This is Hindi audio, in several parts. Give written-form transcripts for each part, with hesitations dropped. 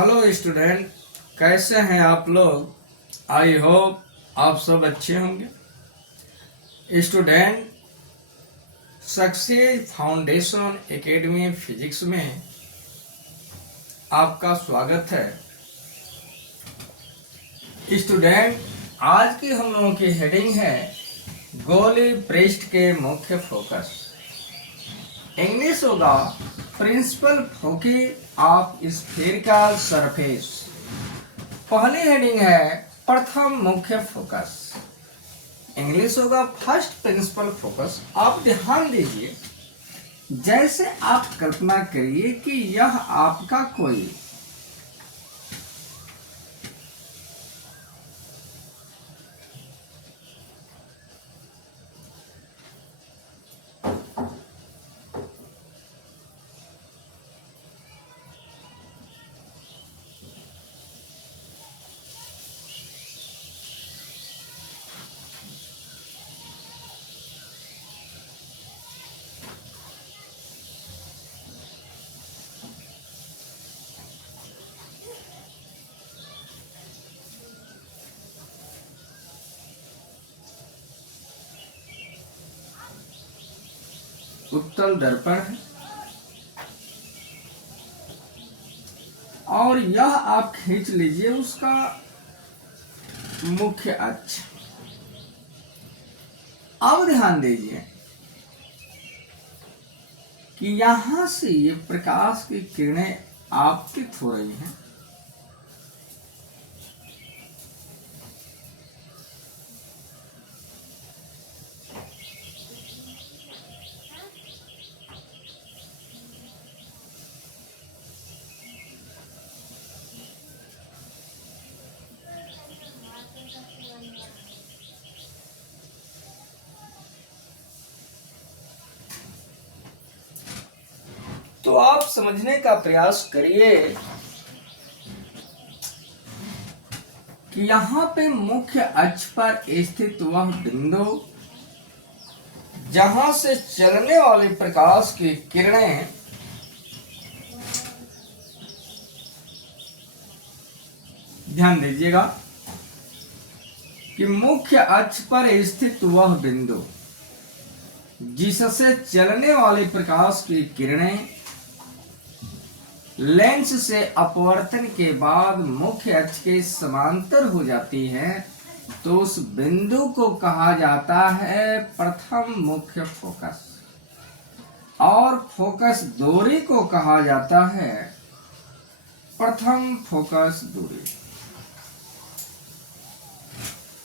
हेलो स्टूडेंट, कैसे हैं आप लोग। आई होप आप सब अच्छे होंगे। Student, success foundation academy physics में आपका स्वागत है। स्टूडेंट, आज की हम लोगों की हेडिंग है गोली पृष्ठ के मुख्य फोकस। इंग्लिश होगा principal focus of spherical surface. पहली हेडिंग है प्रथम मुख्य फोकस। इंग्लिश होगा फर्स्ट प्रिंसिपल फोकस। आप ध्यान दीजिए, जैसे आप कल्पना करिए कि यह आपका कोई उत्तल दर्पण है और यह आप खींच लीजिए उसका मुख्य अक्ष। अब ध्यान दीजिए कि यहां से ये प्रकाश की किरणें आपतित हो रही हैं। तो आप समझने का प्रयास करिए कि यहाँ पे मुख्य अक्ष पर स्थित वह बिंदु जहां से चलने वाले प्रकाश की किरणें ध्यान दीजिएगा कि मुख्य अक्ष पर स्थित वह बिंदु जिससे चलने वाले प्रकाश की किरणें लेंस से अपवर्तन के बाद मुख्य अक्ष के समांतर हो जाती है, तो उस बिंदु को कहा जाता है प्रथम मुख्य फोकस, और फोकस दूरी को कहा जाता है प्रथम फोकस दूरी।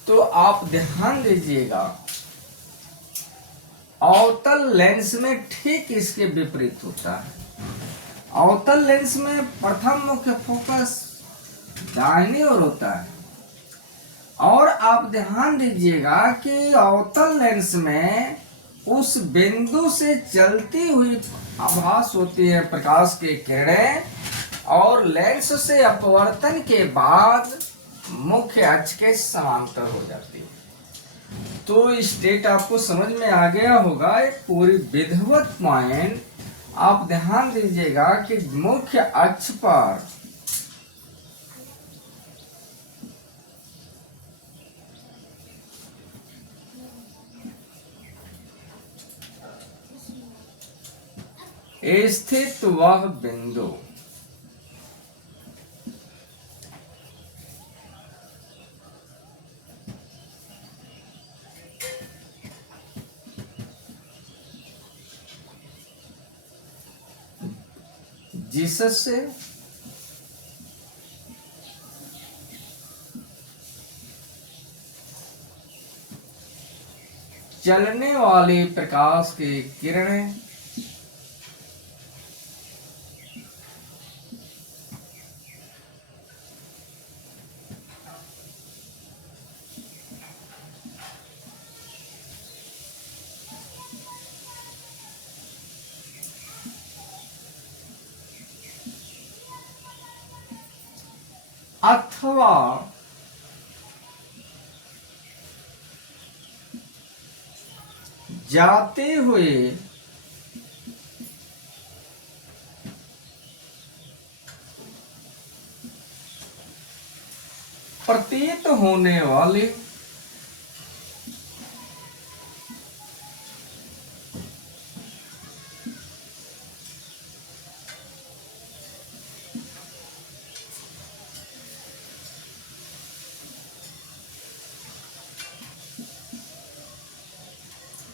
तो आप ध्यान दीजिएगा, अवतल लेंस में ठीक इसके विपरीत होता है। अवतल लेंस में प्रथम मुख्य फोकस दाहिनी ओर होता है, और आप ध्यान दीजिएगा कि अवतल लेंस में उस बिंदु से चलती हुई आभास होती है प्रकाश की किरणें, और लेंस से अपवर्तन के बाद मुख्य अक्ष के समांतर हो जाती है। तो स्टेट आपको समझ में आ गया होगा। एक पूरी विधिवत पॉइंट आप ध्यान दीजिएगा कि मुख्य अक्ष पर स्थित वह बिंदु जिससे चलने वाली प्रकाश की किरणें अथवा जाते हुए प्रतीत होने वाली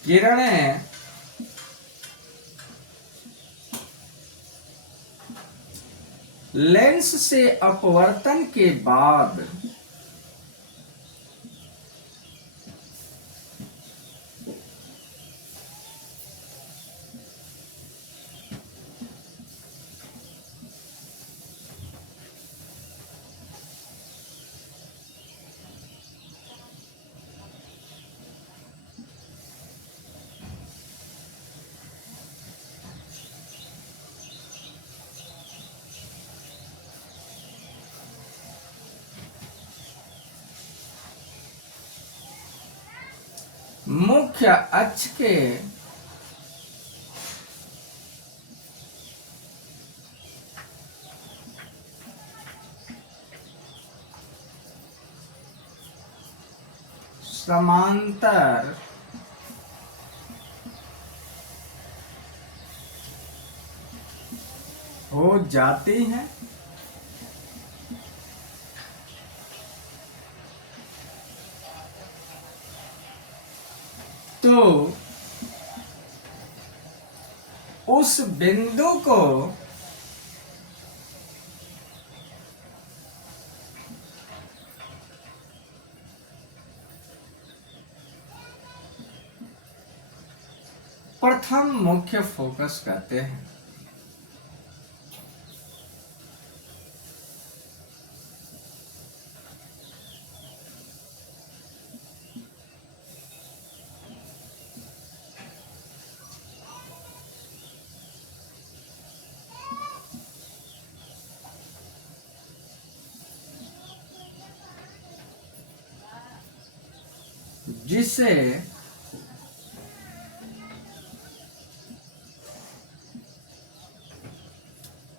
किरणें लेंस से अपवर्तन के बाद मुख्य अक्ष के समांतर हो जाती हैं, तो उस बिंदु को प्रथम मुख्य फोकस कहते हैं। जिसे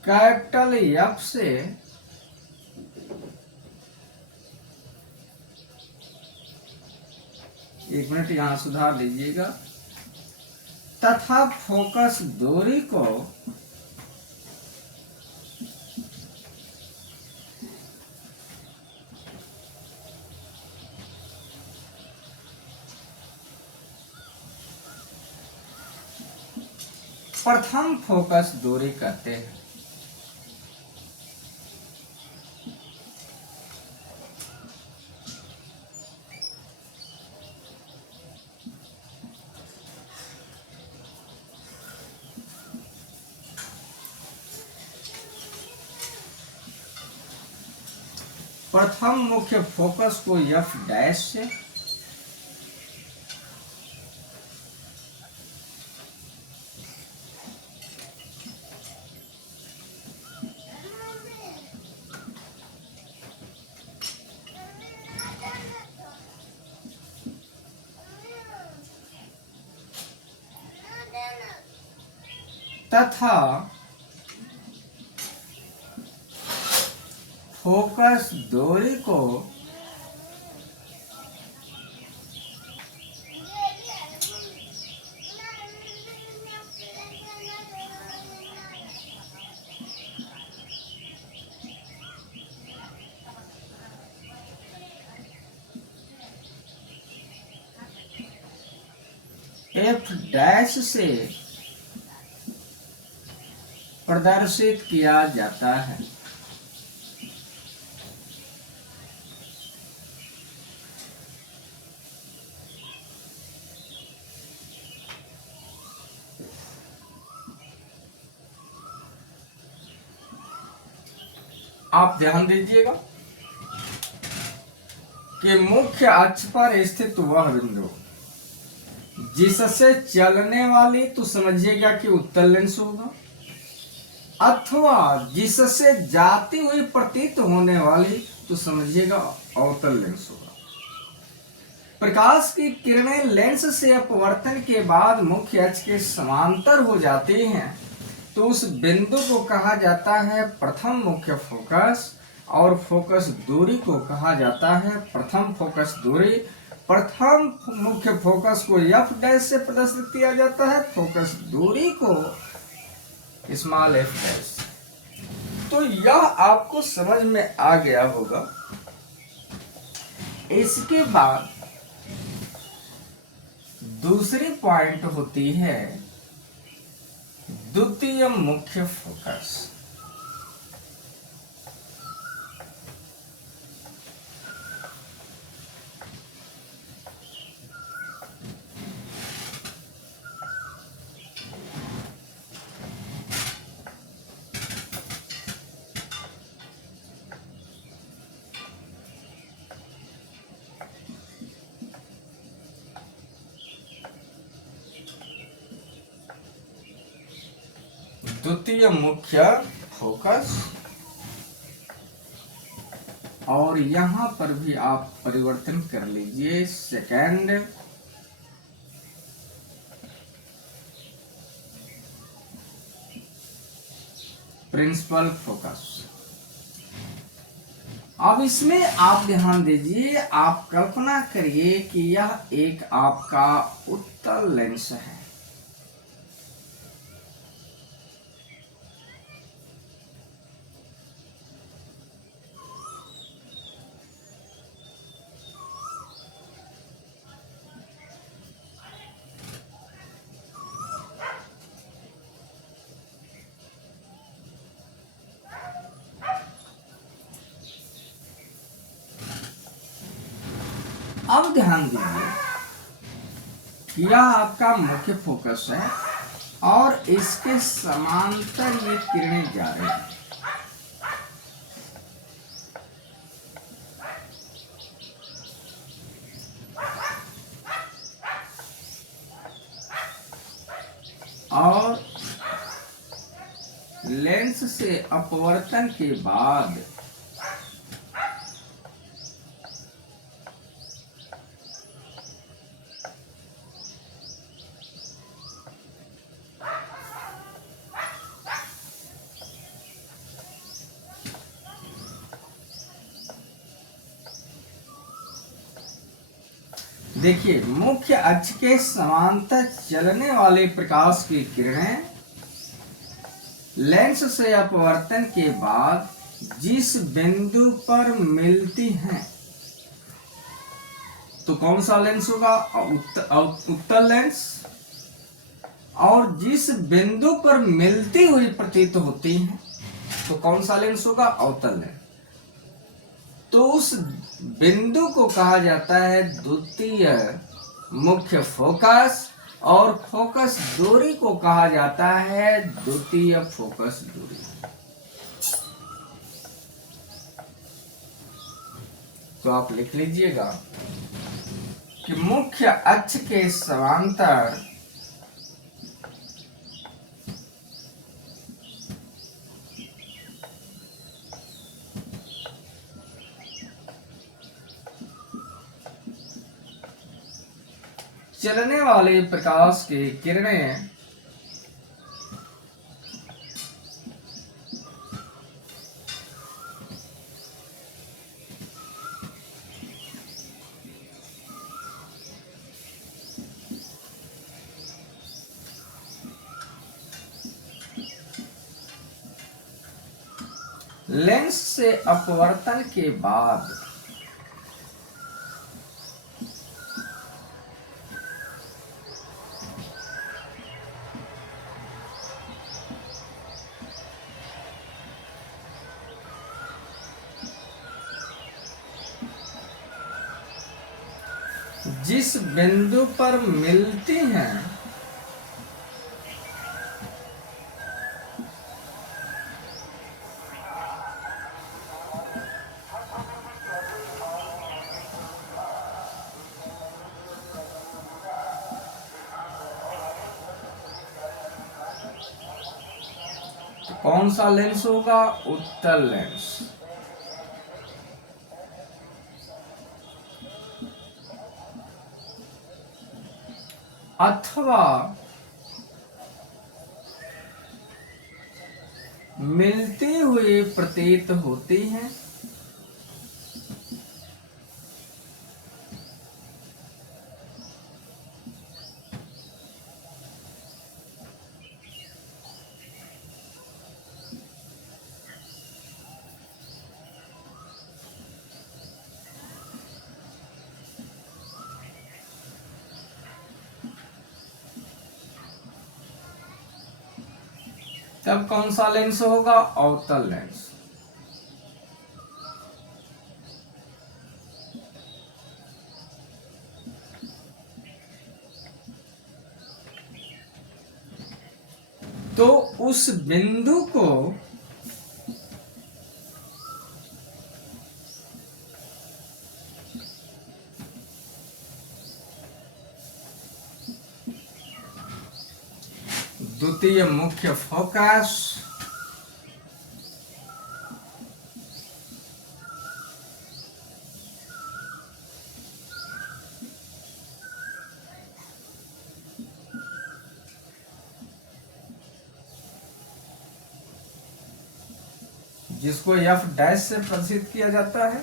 कैपिटल एफ से एक मिनट यहां सुधार लीजिएगा, तथा फोकस दूरी को प्रथम फोकस दूरी कहते हैं। प्रथम मुख्य फोकस को एफ डैश से तथा फोकस दूरी को एफ डैश से प्रदर्शित किया जाता है। आप ध्यान दीजिएगा कि मुख्य अक्ष पर स्थित वह बिंदु जिससे चलने वाली, तो समझिएगा कि उत्तल लेंस होगा, अथवा जिससे जाती हुई प्रतीत होने वाली, तो समझिएगा अवतल लेंस होगा। प्रकाश की किरणें लेंस से अपवर्तन के बाद मुख्य अक्ष के समांतर हो जाती हैं, तो उस बिंदु को कहा जाता है प्रथम मुख्य फोकस, और फोकस दूरी को कहा जाता है प्रथम फोकस दूरी। प्रथम मुख्य फोकस को एफ डैश से प्रदर्शित किया जाता है, फोकस दूरी को स्मॉल एफ डैश। तो यह आपको समझ में आ गया होगा। इसके बाद दूसरी पॉइंट होती है द्वितीय मुख्य फोकस। द्वितीय मुख्य फोकस, और यहां पर भी आप परिवर्तन कर लीजिए, सेकंड प्रिंसिपल फोकस। अब इसमें आप ध्यान दीजिए, आप कल्पना करिए कि यह एक आपका उत्तल लेंस है। अब ध्यान दीजिए कि यह आपका मुख्य फोकस है और इसके समांतर ये किरणें जा रही हैं। और लेंस से अपवर्तन के बाद देखिए, मुख्य अक्ष के समांतर चलने वाले प्रकाश की किरणें लेंस से अपवर्तन के बाद जिस बिंदु पर मिलती हैं, तो कौन सा लेंस होगा? उत्तल लेंस। और जिस बिंदु पर मिलती हुई प्रतीत होती हैं, तो कौन सा लेंस होगा? अवतल लेंस। तो उस बिंदु को कहा जाता है द्वितीय मुख्य फोकस, और फोकस दूरी को कहा जाता है द्वितीय फोकस दूरी। तो आप लिख लीजिएगा कि मुख्य अक्ष के समांतर चलने वाले प्रकाश की किरणें लेंस से अपवर्तन के बाद जिस बिंदु पर मिलती हैं, तो कौन सा लेंस होगा? उत्तल लेंस। अथवा मिलती हुई प्रतीत होती हैं, तब कौन सा लेंस होगा? अवतल लेंस। तो उस बिंदु को द्वितीय मुख्य फोकस, जिसको एफ डैश से प्रदर्शित किया जाता है,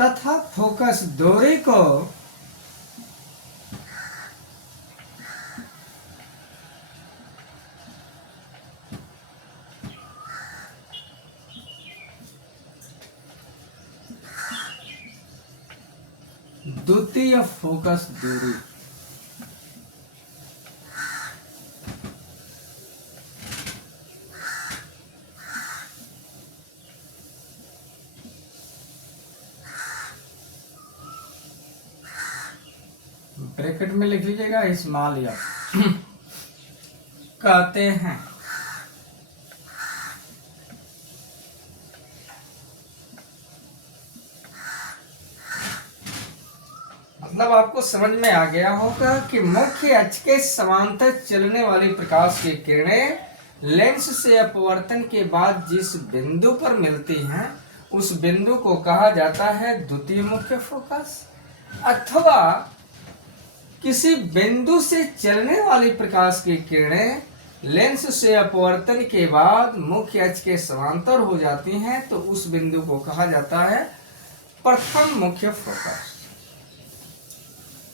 तथा फोकस दूरी को द्वितीय फोकस दूरी। ब्रैकेट में लिख लीजिएगा, स्मॉल एफ कहते हैं। मतलब आपको समझ में आ गया होगा कि मुख्य अक्ष के समांतर चलने वाली प्रकाश की किरणें लेंस से अपवर्तन के बाद जिस बिंदु पर मिलती हैं, उस बिंदु को कहा जाता है द्वितीय मुख्य फोकस। अथवा किसी बिंदु से चलने वाली प्रकाश की किरणें लेंस से अपवर्तन के बाद मुख्य अक्ष के समांतर हो जाती हैं, तो उस बिंदु को कहा जाता है प्रथम मुख्य फोकस।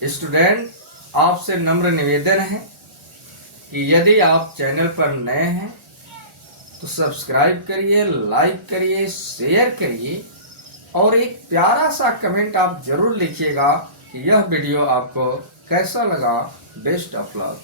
स्टूडेंट, आपसे नम्र निवेदन है कि यदि आप चैनल पर नए हैं तो सब्सक्राइब करिए, लाइक करिए, शेयर करिए और एक प्यारा सा कमेंट आप जरूर लिखिएगा कि यह वीडियो आपको कैसा लगा। Best of luck.